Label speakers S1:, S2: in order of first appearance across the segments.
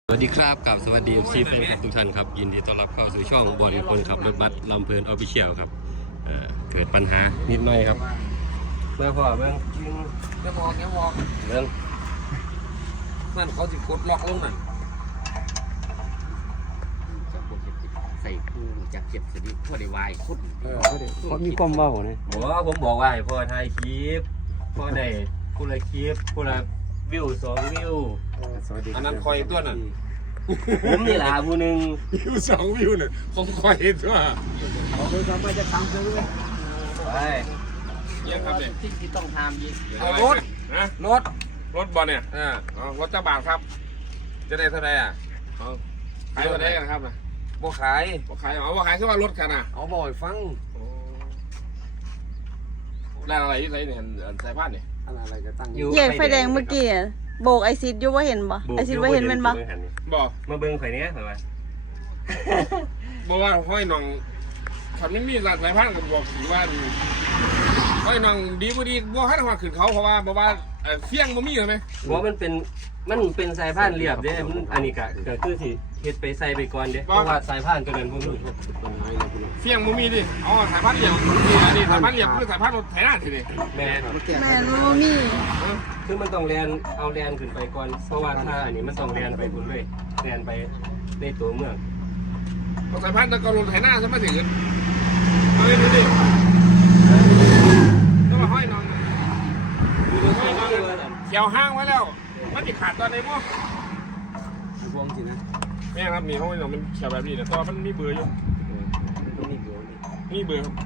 S1: สวัสดีครับกับสวัสดีFC แฟนคลับทุกท่านครับยินดีต้อนรับเข้าสู่ช่องบอลคนขับรถบัสลำเพลินออฟฟิเชียลครับเกิดปัญหานิดหน่อยครับเมื่อพ่อเบื้อง
S2: แกบอก
S1: เบื้อง
S2: นั่นเขาสิกดล็อกลงนั่น
S3: จากพวกใส่คู่จากเก็บสนิททั่วได้วายคุด
S1: เขามีความเว้าเนี่ยผมบอกว่าให้พ่อถ่ายคลิปพ่อได้ผู้ละคลิปผู้ละวิว2 วิว
S2: อันนั้นคอยตัวนั่น
S1: ผมนี่ล่ะผู้หนึ่ง
S2: วิว2 วิวน่ะของคอยตัว
S3: เขาเคยทำมาจะทำเลย
S1: ไป
S2: เยี่ยมครับเนี่ย
S3: ที่ต้องทำยิ่ง
S2: เอารถนะรถบอลเนี่ยเอารถเจ้าบ่าวครับ จะได้เท่าไหร่อ่ะเอาขายเท่าไหร่กันครับนะ
S4: บ่ขาย
S2: บ่ขายเอาบ่ขายคือว่ารถกันอ่ะ
S4: เอาบ่อยฟัง
S2: ร้านอะไรอยู่ไหนเนี่ยสายพานเนี่ย
S4: อะไรก็ตั้ง
S5: เหยียดไฟแดงเมื่อกี้อะโบกไอซิดอยู่ว่าเห็นบ่ไอซิดว่าเห็นเป็นบ่
S2: บ่
S1: มาเบิ่งไฟเนี้ยเหรอวะ
S2: บ่ว่าห้อยน้องคันนี้มีร้านสายพานก็บอกสิว่าห้อยน้องดีบ่ดีบ่ให้ทางขึ้นเขาเพราะว่าเฟี้ยงบ่มีใช่ไหม
S1: บอกมันเป็นสายพานเรียบเด้มันอันนี้ก็คือสิเฮ็ดไปใส่ไปก่อนเด้เพราะว่าสายพานตัวนั้นบ่มี
S2: เฟี้ยงบ่มีดิอ๋อสายพานเหลี่ยมนี่อันนี้สายพานเหลี่ยมคือสายพานรถไถนาทีนี่
S1: แม่ครับ
S5: แม่รู้ว่ามี
S1: คือมันต้องเอาแลนขึ้นไปก่อนเพราะว่าถ้าอันนี้มันต้องแลนไปพุ่นเลยแลนไปในตัวเมือง
S2: สายพานตะกอนรถไถนาซะมาถึงเอาไปดูดิต้องมาห้อยน้องเขียวห้างไว้แล้วมันจะขาดตอนไหนมั้ง
S4: พวงสินะ
S2: แม่ครับมีห้อยน้องมันเขียวแบบนี้แต่ตอนมันมีเบอร์อยู่
S4: ต้องมีเกี่ยวนี่
S2: มีเบอร์ครับ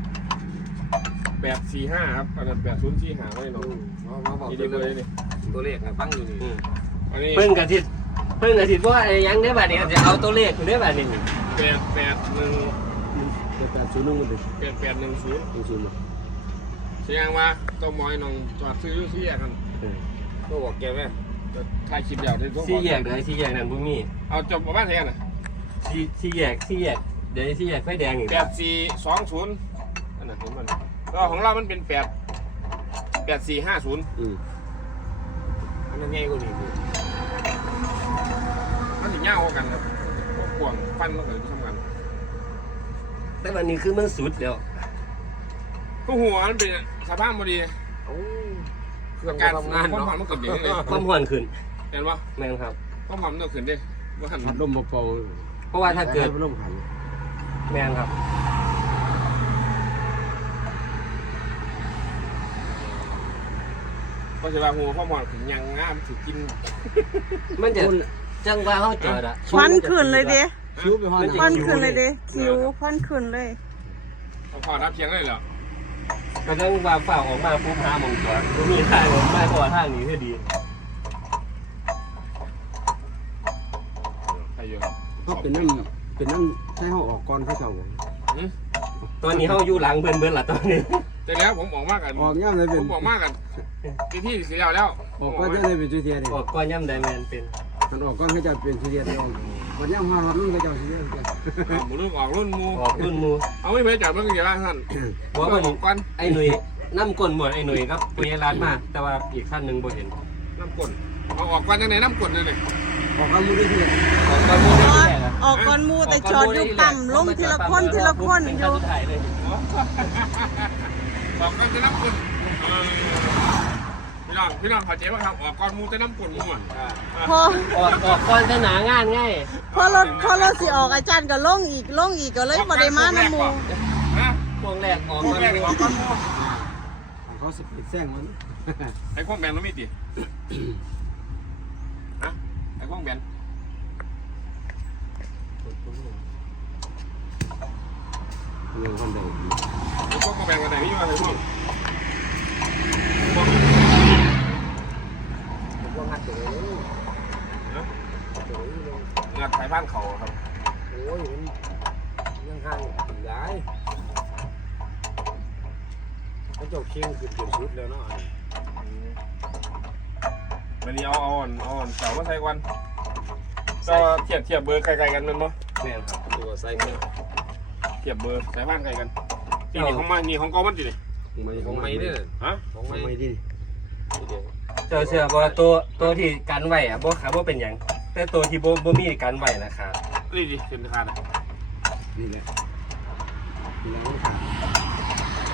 S2: 845ครับอันนั้น8045ไว้น้อง
S4: มาบอก
S2: นี่ดีเลยนี่
S4: ตัวเลขนะฟังอยู่นี่
S2: อันนี้
S1: เพิ่งกะทิว่ายังได้บัดนี้จะเอาตัวเลขได้บัดนี้
S2: 881
S4: เจ็ด801มันเป็น
S2: 8810
S4: ศูนย์
S2: เสียงว่าต้องมอยน้องจอดซื้อที่แยกกัน
S4: ก็บอกแกแม่
S2: ถ่ายคลิปเดียวที่ต้อง
S1: สี่แยกเดี๋ยวสี่แยกนั้นบ่มี
S2: เอาจบประมาณเท่าไหร่
S1: สี่แยกเดี๋ยวสี่แยกไฟแดงอีก
S2: 8420อันนั้นของมันก็ของเรามันเป็น8450
S4: อันนั้นง่ายกว่านี้
S2: มันถึงยาวกว่ากันครับกวางฟันมันก็ทำงาน
S1: แต่วันนี้คือมันสุดแล้ว
S2: ก็หัวมันเป็นสภาพพอดี
S4: โอ้
S2: อาการความผ่อนมันเกิดอย่างนี้เลย
S1: ความห่อนขึ้น
S2: เห็นปะ
S1: แม่นครับ
S2: ความผ่อนมันต้องขึ้นดิว่าหัน
S4: พัดลมเบา
S1: เพราะว่าถ้าเกิด
S4: พัดลมหัน
S1: แม่นครับ
S2: ก็จะว่าหัวความผ่อนถึงยังงามถึงกิน
S1: มันจะจังว่าเฮาจอดอะ
S5: ควันขึ้นเลยเด้
S4: คิ้วไปห้อง
S5: ควันขึ้นเลยเด้คิ้วควันขึ้นเลย
S2: เอาผ่อนรับเพียงเลยเหรอ
S1: ก็ต้องว่าฝ่าออกมาปุ๊บหาหมองจอดบ่มีทางออกมาเพราะว่าทางนี้คือดี
S2: ใครอยู่
S4: ก็เป็นนั่นให้เขาออกก่อนเขาเจ้า
S1: ตอนนี้เฮาอยู่หลังเบิ่นล่ะตอนนี้
S2: แต่แล้วผมออกมากัน
S4: ออกย่ำเลย
S2: ผ
S4: เป็น
S2: มออกมากันที่เสียแล้ว
S4: ออกก็จะได้เป็นจุดเทียน
S1: ออกก่อนย่ำใดแม่นเป็น
S4: มันออกก่อนเขาจะเป็นจุดเทียนออกมันย่ำมารุ่นเขาเจ้าจุดเทียน
S2: หมูลูกออกรุ่นมู
S1: ออกรุ่นหมู่
S2: เอาไม่ไปจับเมื่อกี้ว่าท่าน
S1: บ่
S2: อ
S1: ว่า
S2: อกกัน
S1: ไอ้หนุ่ยน้ำก้นหมดไอ้หนุ่ยครับปุยร้านมาแต่ว่าอีกขั้นหนึงบ่เห็น
S2: น้ำกลนเอาออกกันยังไงน้ำกลนเลย
S4: ออกกันมุดได้ที
S1: ออกก่อนหมู่ได้แรกอะ
S5: ออกก่อนหมูแต่จอดอยู่ต่ำลงทีละคนอยู่
S1: เป็นขั้นสุดท้ายเลย
S2: ออกกันจะน้ำกลนพี่น้องเข้าใจว่าครับออกก่อนมูจะน้ำกลนมูอ่ะ
S5: พอ
S1: ออกก่อนจะหนางานง่าย
S5: พอรถสิออกอาจารย์ก็ลงอีกก็เลยบ่ได้มานํหมู่
S2: ฮะ
S1: พวงแรกออก
S2: พว
S1: ก่
S2: ก
S1: อน
S2: แรกออกก่อนมู
S4: เขาสปิดแซงมัน
S2: ไอ้พวกแบนมันไม่ติฮะไอ้พวกแบน
S4: เรื่องคนเดียว
S2: ไอ้พวกแบนกันไหนอยู่อะไรพวก
S4: พวกหัดเต๋อ
S2: เงาไทยบ้านเขาครับ
S4: โอ้ยยังห่างถึงได้เขาเจ้าเคียงขึ้นเกือบสุดแล้วเนาะ
S2: วันนี้เอาเสามาใส่กันก็เทียบเบอร์ใครกันมันมั้ง
S1: แม่นครับ
S4: ตัวใส่เงี้ย
S2: เทียบเบอร์สายบ้านใครกันนี่ของมันนี่ของกอมันจิเนี่ย
S4: ของไม่เนี่ย
S2: ฮะ
S4: ของไม่ดิ
S1: เจอเสือบ่ตัวที่กันไว้อะบ่ขาบ่เป็นหยังแต่ตัวที่โบมีการไหวนะครับ
S2: นี่ดิเป็นขาดอ่ะ
S4: นี่แหละแล้วขาด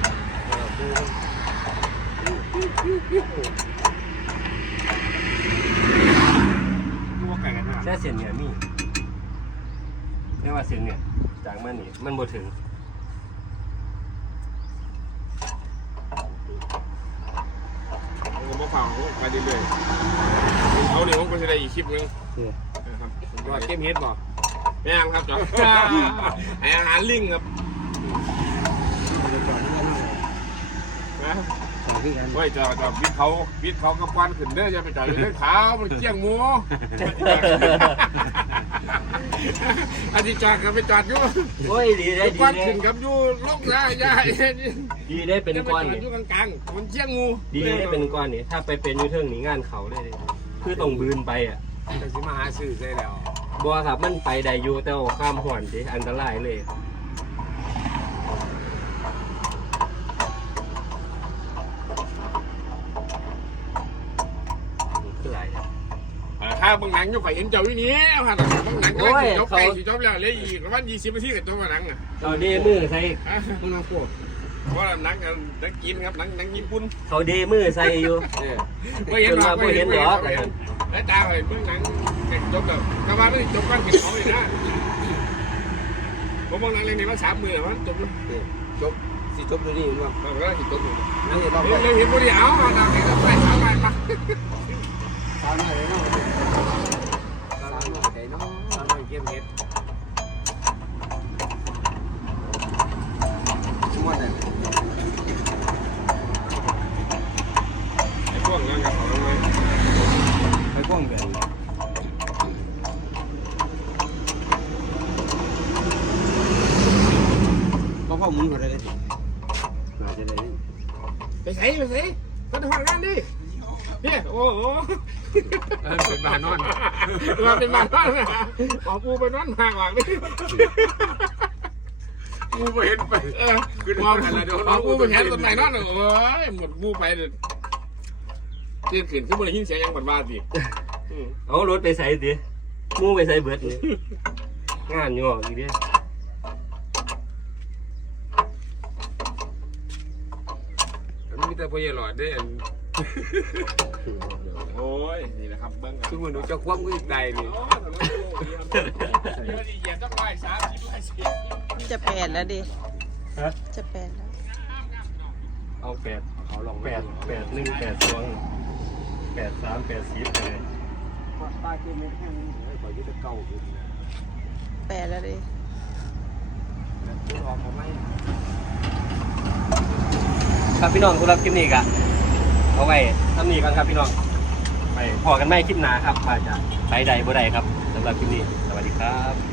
S2: พวกไก่กันนะ
S1: แค่เสียนเหนือมีไม่ว่าเสียนเหนือจากมันนี่มันบ่ถึง
S2: ผมมาฟังไปเรื่อยๆเขาเนี่ยผมก็จะได้อีกคลิปนึง
S4: เนี่ย
S2: นะครับยอดเก็บเฮ็ดบ่แม่งครับจ๊ะให้อาหารลิงครับ
S4: จะจอดที่นั่น
S2: นะ
S4: จอดที่กัน
S2: เฮ้ยจะวิทเขากับควันขึ้นเด้อจะไปจอดอยู่เรื่องขาวมันเกี้ยงหมูอันที่จอดก็ไปจอดอยู่
S1: โอ้ยดีได้ดี
S2: ควัน
S1: ได้
S2: ขึ้นกับอยู่ลงได้ย่า
S1: ดีได้เป็นก้อน
S2: อ
S1: นี่
S2: ยู่กลางๆมันเกี้ยงหมู
S1: ดีได้เป็นก้อนนี่ถ้าไปเป็นยูเทิงนี่งานเขาเลยคือต้องบืนไปอ่ะ
S2: แต่สิมาหาซื้อใช่แล้ว
S1: บัวครับมันไปได้อยู่แต่ว่าข้ามห่อนสิอันตรายเลยคืออะไรอะ
S2: ถ้าบางหนังยกไปเห็นเจ้าวินี้ผ่านบางหนังก็จบไปจบแล้วเลยอีกประมาณ20 นาทีกับตัวหนังอ่ะ
S1: เอาเดมือใส่
S4: มึงเอาพวก
S2: เพราะหนังกินครับหนังญี่ปุ่น
S1: เขาเดมือใส่อยู่
S2: ไม่เห็นหรอกไม่เห็นหรอกแล้วตาเห็นเบื้องหนังจบแบบกระบะไม่จบกันเป็นเขาเลยนะผมมองหนังเรื่องนี้มา3 มือมันจบ
S4: จบสิจบตัวนี้มั้ง
S2: มันก็สิจบอยู่
S4: นั่นนี่เราไป
S2: เลยเห็นพอดีเอาหนังนี้ก็ไปสาวไปปะ
S4: ตามหน้าเลยเนาะตามหน้าใจเนาะ
S2: สาวไปเก็บเห็ด
S4: สมมติเนี่ย
S2: ไอ้พวกนั้นกับเขาทำไม
S4: ไปกล้องแบบพ่อมึงก็ได้เลยน่าจะได้
S2: ไปใส่ก็ทำงานดิเนี่ยโอ้โหเป็นบ้านนอนมาเป็นบ้านนอนนะขอปูไปนอนห่างหลังดิปูไปเห็นไปขึ้นมาปูไปเห็นต้นไม้นอนโอ้ยหมดปูไปเตื่นขึ้นขึ้นมาได้ยินเสียงยังบ้านสิ
S1: เอารถไปใส่ดิมูไปใส่เบิดนี่งานอยู่ออกอีกดิ
S2: มีแต่พยาหลอดได้โอ้ยนี่แหละครับเบิ้งทุกคนดูจะคว่ำกุ้งใจนี่เหยียบต้องไป30
S5: จะ8แล้วดิ
S1: ฮะ
S5: จะ8แล้ว
S1: เอา8เขาลอง8 1 8 2 8 3 8 4ไปเลย
S4: ป้าเก็บเม็ดแห้งขอยึดเก่าขึ้น
S5: 8แล้วดิ
S4: รอเขาไหม
S1: ครับพี่น้องสำหรับคลิปนี้กะเอาไว้ทำนี้กันครับพี่น้องไปพอกันไม่คลิปหนาครับว่าจะไปใดบ่ใดครับสำหรับคลิปนี้สวัสดีครับ